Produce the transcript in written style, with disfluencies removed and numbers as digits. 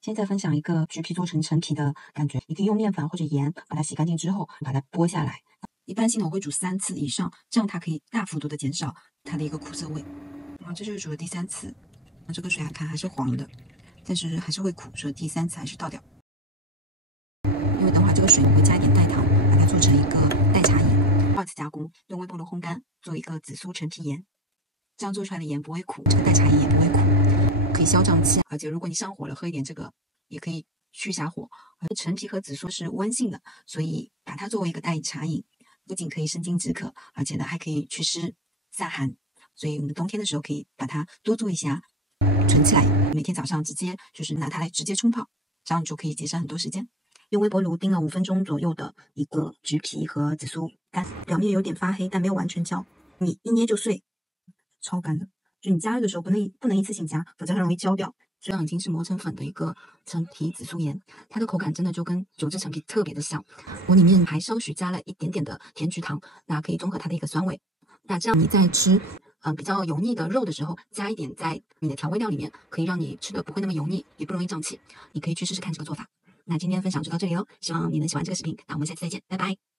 现在分享一个橘皮做成陈皮的感觉，你可以用面粉或者盐把它洗干净之后，把它剥下来。一般性呢，我会煮3次以上，这样它可以大幅度的减少它的一个苦涩味。这就是煮的第3次，这个水看还是黄的，但是还是会苦，所以第3次还是倒掉。因为等会这个水我会加一点代糖，把它做成一个代茶饮。2次加工，用微波炉烘干，做一个紫苏陈皮盐，这样做出来的盐不会苦，这个代茶饮也不会苦，可以消胀气。而且如果你上火了，喝一点这个也可以去下火。陈皮和紫苏是温性的，所以把它作为一个代茶饮，不仅可以生津止渴，而且呢还可以祛湿散寒。所以我们冬天的时候可以把它多做一下，存起来，每天早上直接就是拿它来直接冲泡，这样你就可以节省很多时间。用微波炉叮了5分钟左右的一个橘皮和紫苏干，表面有点发黑，但没有完全焦，你一捏就碎，超干的。就你加热的时候不能一次性加，否则很容易焦掉。这样已经是磨成粉的一个陈皮紫苏盐，它的口感真的就跟酒制陈皮特别的像。我里面还稍许加了一点点的甜菊糖，那可以中和它的一个酸味。那这样你在吃比较油腻的肉的时候，加一点在你的调味料里面，可以让你吃的不会那么油腻，也不容易胀气。你可以去试试看这个做法。那今天分享就到这里喽，希望你能喜欢这个视频，那我们下期再见，拜拜。